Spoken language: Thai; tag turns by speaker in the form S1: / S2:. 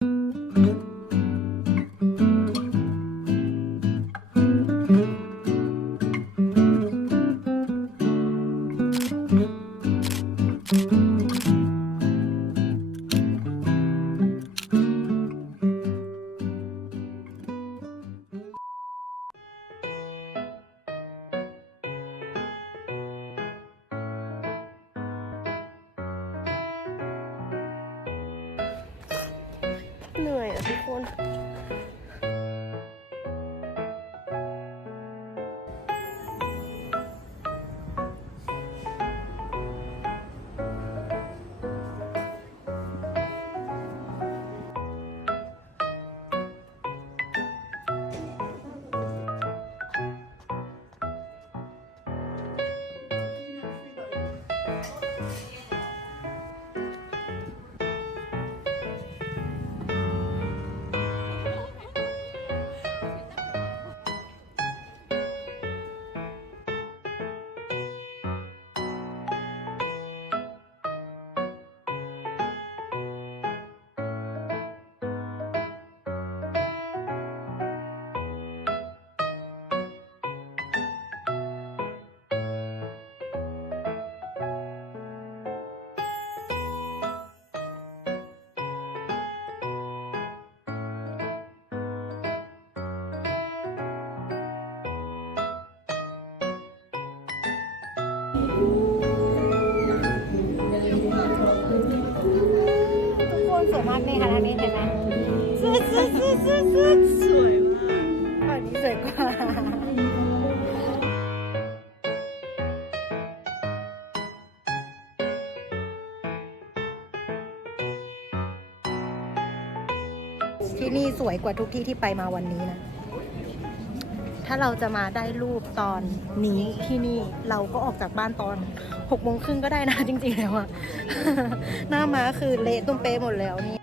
S1: Thank you. นื่อยอ่ะทุกคน ทุ สวยมากฝั่งนี้สวยกว่าที่นี่สวยกว่าทุกที่ที่ไปมาวันนี้นะ ถ้าเราจะมาได้รูปตอนนี้ที่นี่เราก็ออกจากบ้านตอนหกโมงครึ่งก็ได้นะจริงๆแล้วอะหน้ามาคือเละตุ้มเป๊ะหมดแล้วนี่